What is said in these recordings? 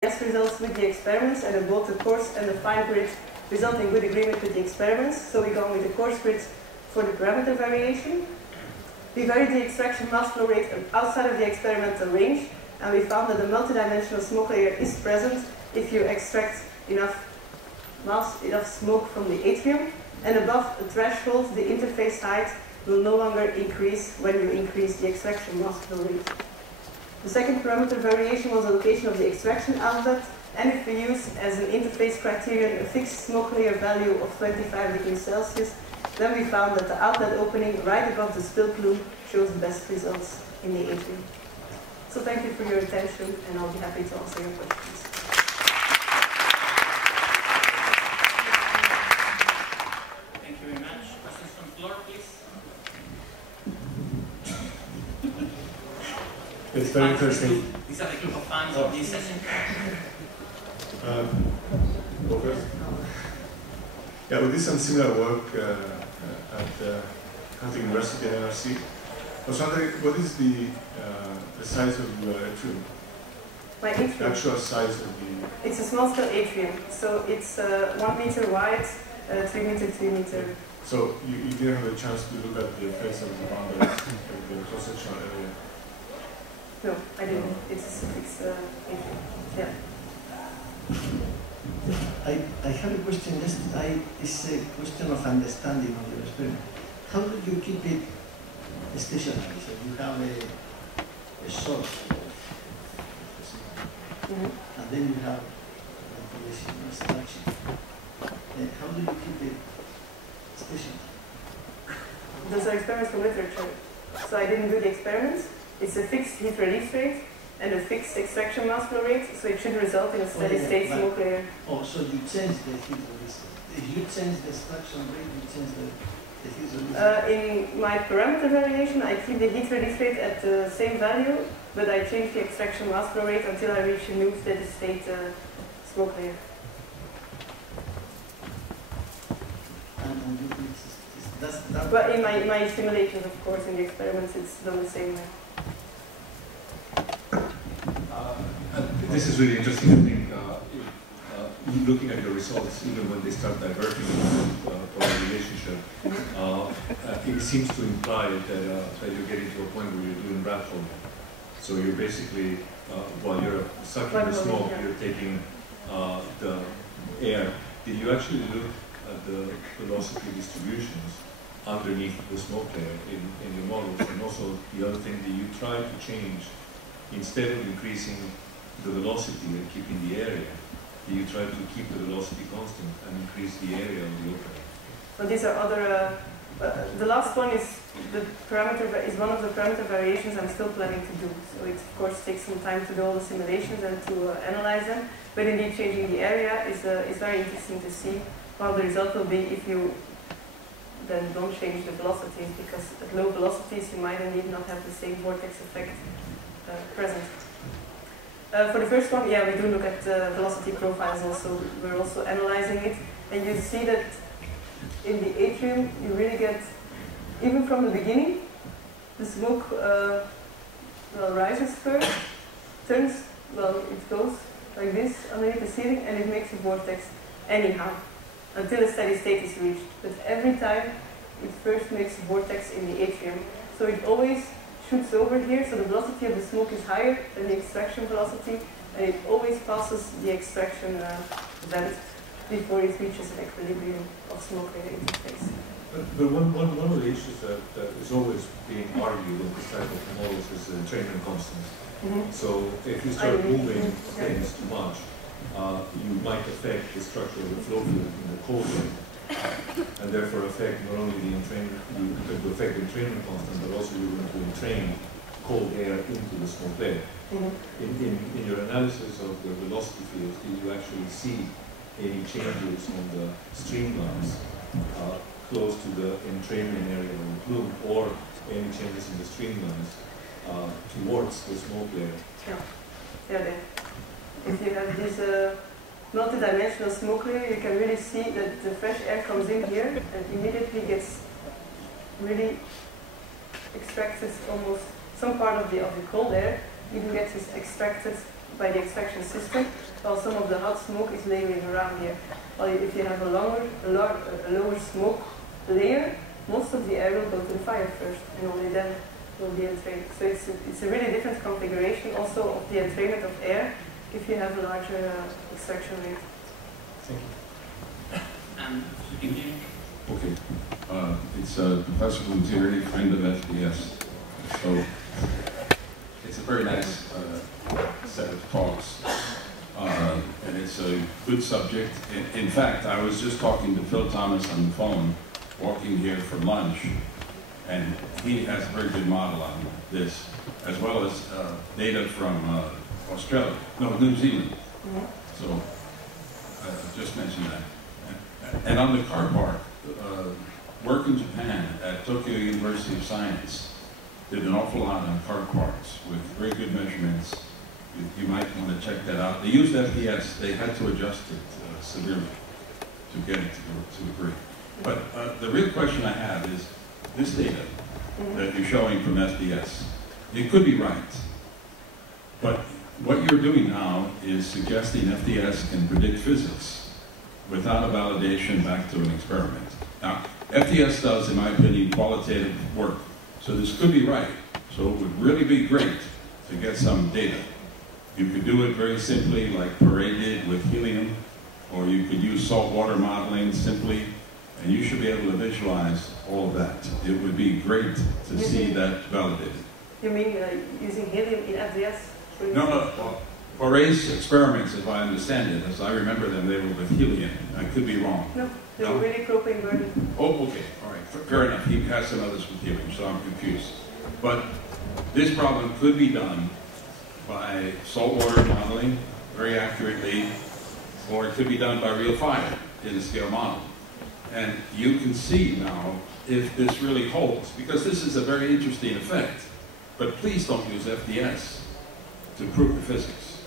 Yes results with the experiments, and both the coarse and the fine grid result in good agreement with the experiments. So we go with the coarse grid for the parameter variation. We varied the extraction mass flow rate outside of the experimental range, and we found that the multidimensional smoke layer is present if you extract enough smoke from the atrium, and above a threshold, the interface height will no longer increase when you increase the extraction mass flow rate. The second parameter variation was the location of the extraction outlet, and if we use as an interface criterion a fixed smoke layer value of 25 degrees Celsius, then we found that the outlet opening right above the spill plume shows the best results in the atrium. So thank you for your attention, and I'll be happy to answer your questions. Thank you very much. Questions from the floor, please? It's very interesting. These are the group of fans of this session. Go first. Yeah, we did some similar work at Hunting University and NRC. I was wondering, what is the size of your atrium? My atrium? The actual size of the... It's a small-scale atrium, so it's 1 meter wide, 3 meter, 3 meter. So you didn't have a chance to look at the effects of the boundaries of the cross-sectional area? No, I didn't. It's a fixed atrium. Yeah. I have a question. It's a question of understanding of your experiment. How do you keep it stationary? So you have a source, and then you have ventilation or extraction. How do you keep it stationary? Those are experiments from literature. So I didn't do the experiments. It's a fixed heat release rate and a fixed extraction mass flow rate, so it should result in a steady state smoke layer. Oh, so you change the heat release rate. If you change the extraction rate, you change the heat release rate. In my parameter variation, I keep the heat release rate at the same value, but I change the extraction mass flow rate until I reach a new steady state smoke layer. And you that's that. But in my simulations, of course, in the experiments, it's done the same way. This is really interesting, I think, looking at your results, even when they start diverging from a relationship, it seems to imply that you're getting to a point where you're doing rat hole. So you're basically, while you're sucking the smoke, you're taking the air. Did you actually look at the velocity distributions underneath the smoke layer in your models? And also, the other thing that you try to change, instead of increasing the velocity and keeping the area, you try to keep the velocity constant and increase the area of the opening. But these are other. The last one is one of the parameter variations I'm still planning to do. So it of course takes some time to do all the simulations and to analyze them. But indeed, changing the area is very interesting to see what the result will be if you then don't change the velocities, because at low velocities you might indeed not have the same vortex effect present. For the first one, yeah, we do look at velocity profiles also. We're also analyzing it, and you see that in the atrium you really get, even from the beginning, the smoke rises first, it goes like this underneath the ceiling, and it makes a vortex anyhow, until a steady state is reached. But every time it first makes a vortex in the atrium. So it always shoots over here, so the velocity of the smoke is higher than the extraction velocity, and it always passes the extraction vent before it reaches an equilibrium of smoke layer interface. But one of the issues that is always being argued with this type of models is the entrainment constants. So if you start moving things too much, you might affect the structure of the flow field in the cold layer, and therefore affect not only the entrainment, you could affect the entrainment constant, but also you're going to entrain cold air into the smoke layer. In your analysis of the velocity fields, did you actually see any changes on the streamlines close to the entrainment area of the plume, or any changes in the streamlines towards the smoke layer? Yeah. If you have this multi-dimensional smoke layer, you can really see that the fresh air comes in here and immediately gets really extracted, almost some part of the cold air even gets extracted by the extraction system, while some of the hot smoke is layering around here. While if you have a lower smoke layer, most of the air will go to the fire first, and only then will be entrained. So it's a really different configuration also of the entrainment of air if you have a larger extraction rate. Thank you. Okay. It's Professor from Tilley, friend of FDS. So it's a very nice set of talks. And it's a good subject. In fact, I was just talking to Phil Thomas on the phone, walking here for lunch, and he has a very good model on this, as well as data from Australia, no, New Zealand. Mm-hmm. So just mention that. And on the car park, work in Japan at Tokyo University of Science did an awful lot on car parks with very good measurements. You might want to check that out. They used FDS. They had to adjust it severely to get it to agree. But the real question I have is this data that you're showing from FDS. It could be right, but what you're doing now is suggesting FDS can predict physics without a validation back to an experiment. Now, FDS does, in my opinion, qualitative work. So this could be right. So it would really be great to get some data. You could do it very simply, like Parade did with helium, or you could use saltwater modeling simply, and you should be able to visualize all of that. It would be great to see that validated. You mean using helium in FDS? No. Well, Parade's experiments, if I understand it, as I remember them, they were with helium. I could be wrong. No, they were really propane burning. Oh, okay. All right. Fair enough. He has some others with helium, so I'm confused. But this problem could be done by saltwater modeling very accurately, or it could be done by real fire in a scale model. And you can see now if this really holds, because this is a very interesting effect. But please don't use FDS to prove the physics.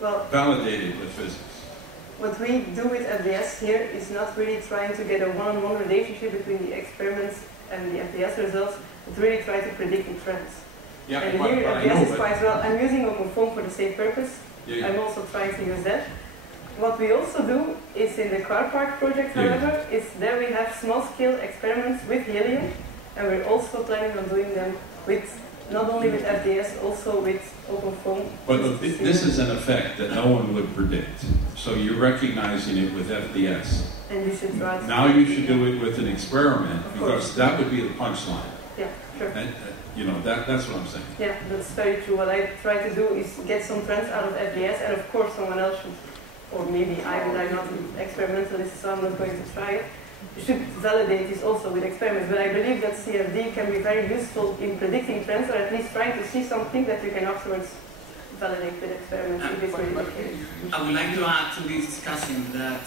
Well, validate it with physics. What we do with FDS here is not really trying to get a one-on-one relationship between the experiments and the FDS results, but really try to predict the trends. Yeah, and here FDS is quite well. I'm using OpenFOAM for the same purpose. Yeah. I'm also trying to use that. What we also do is in the car park project, however, is there we have small-scale experiments with helium, and we're also planning on doing them with not only with FDS, also with OpenFOAM. But look, this is an effect that no one would predict. So you're recognizing it with FDS. And you should try. Now you should do it with an experiment, because that would be the punchline. Yeah, sure. And, you know, that's what I'm saying. Yeah, that's very true. What I try to do is get some trends out of FDS, and of course someone else should, or maybe I'm not an experimentalist, so I'm not going to try it. You should validate this also with experiments, but I believe that CFD can be very useful in predicting trends, or at least trying to see something that you can afterwards validate with experiments if it's really the case. I would like to add to this discussion that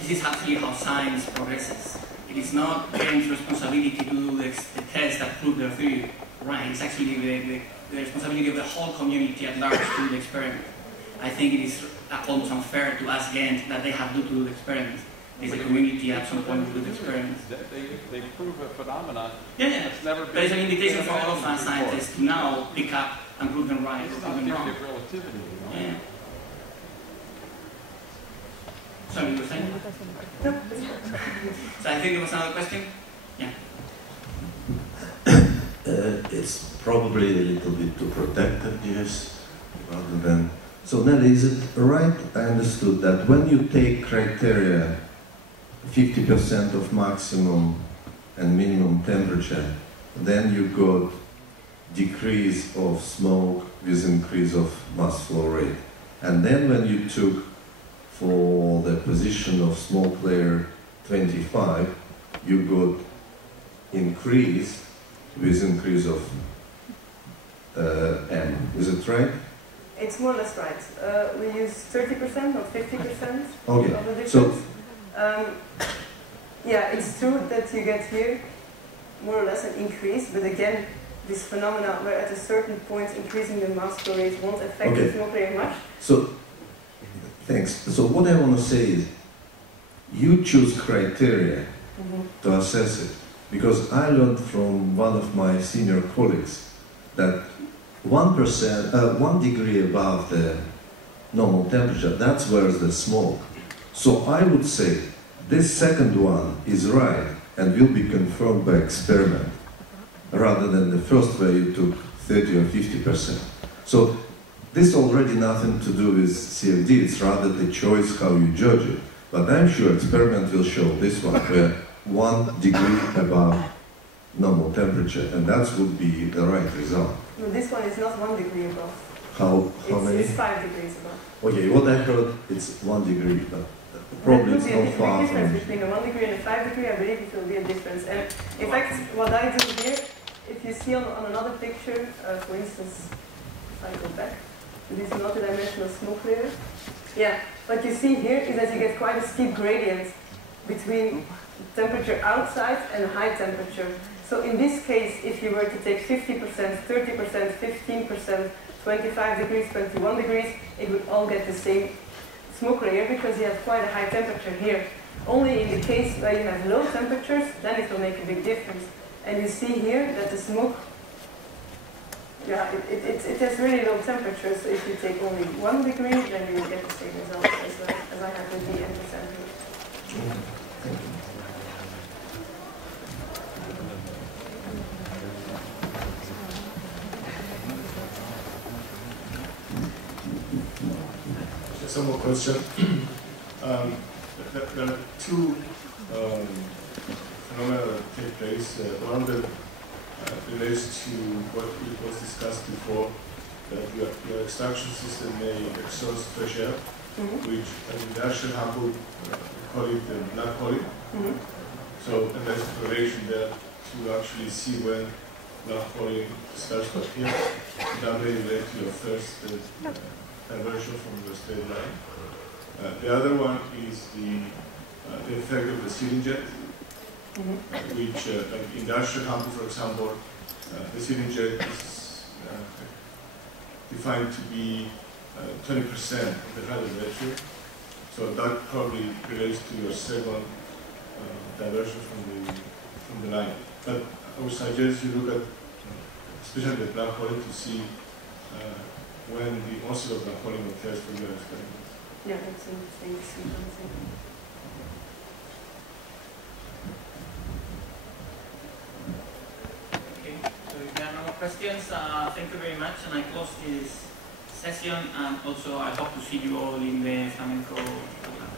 this is actually how science progresses. It is not James' responsibility to do the tests that prove their theory right. It's actually the responsibility of the whole community at large to do the experiment. I think it is almost unfair to ask Ghent that they have to do the experiment. It's the community at some point will do the experiment. They prove a phenomenon. Yeah. That's never been. There's an invitation for all of us scientists to now pick up and prove them right or prove them wrong. Relativity, you know? Yeah. Sorry, you were saying? No. So I think there was another question? Yeah. It's probably a little bit to protect FDS rather than... So Nelly, is it right I understood that when you take criteria 50% of maximum and minimum temperature, then you got decrease of smoke with increase of mass flow rate. And then when you took for the position of smoke layer 25, you got increase with increase of M. Is it right? It's more or less right. We use 30%, not 50% okay. of the difference. So, yeah, it's true that you get here more or less an increase, but again, this phenomena where at a certain point increasing the mass flow rate won't affect the smoke layer much. So, thanks. So what I want to say is, you choose criteria to assess it, because I learned from one of my senior colleagues that 1%, 1 degree above the normal temperature, that's where the smoke. So I would say this second one is right and will be confirmed by experiment, rather than the first where you took 30 or 50%. So this already nothing to do with CFD, it's rather the choice how you judge it. But I'm sure experiment will show this one, where 1 degree above normal temperature, and that would be the right result. No, this one is not 1 degree above. How many? It's 5 degrees above. Okay, what I heard, it's 1 degree, but probably it's not far There could be a big from difference it. between a 1 degree and a 5 degree. I believe it will be a difference. And in fact, what I do here, if you see on another picture, for instance, if I go back to this multidimensional smoke layer, yeah, what you see here is that you get quite a steep gradient between temperature outside and high temperature. So in this case, if you were to take 50%, 30%, 15%, 25 degrees, 21 degrees, it would all get the same smoke layer because you have quite a high temperature here. Only in the case where you have low temperatures, then it will make a big difference. And you see here that the smoke, yeah, it has really low temperature. So if you take only 1 degree, then you will get the same result as I have with the N% here. Thank you. Some more question. There are two phenomena that take place. One that relates to what was discussed before, that your extraction system may exhaust fresh air, which an industrial sample call it black hole. So, and there's a correlation there to actually see when black hole starts to appear. That may relate to your first diversion from the straight line. The other one is the effect of the sealing jet, which, like industrial sample, for example, the sealing jet is defined to be 20% of the high temperature. So that probably relates to your second diversion from the line. But I would suggest you look at, especially the black hole, to see when the onset of black hole occurs for your experiment. Yeah, that's interesting. Okay, so if there are no more questions, thank you very much, and I close this session, and also I hope to see you all in the flamenco program.